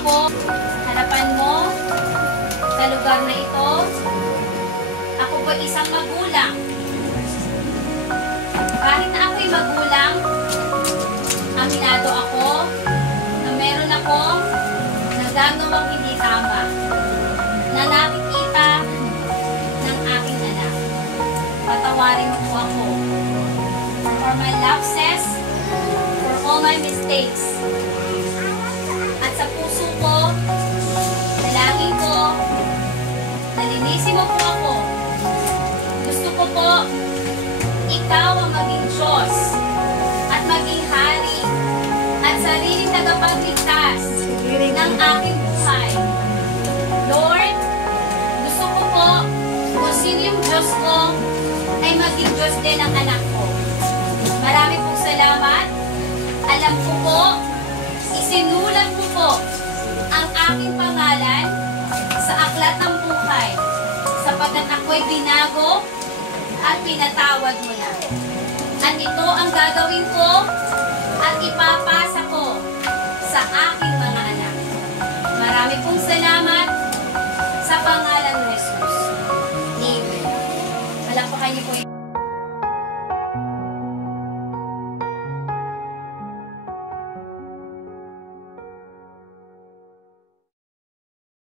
ako harapan mo sa lugar na ito. Ako po isang magulang. Kahit na ako'y magulang, aminado ako na meron akong nagagawang hindi tama na nakikita ng aking anak. Patawarin mo po ako for my lapses, for all my mistakes. At sa puso ko, dalangin ko, nalinisin mo po ako. Gusto ko po, ikaw ang maging Diyos at maging hari at sariling tagapagligtas ng aking buhay. Lord, gusto ko po, kung sino yung Diyos ko, ay maging Diyos din ang anak ko. Marami pong salamat. Alam ko po, isinulat ko po ang aking pangalan sa aklat ng buhay sapagkat ako'y binago at pinatawad mo na. At ito ang gagawin ko at ipapasa ko sa aking mga anak. Marami pong salamat sa pangalan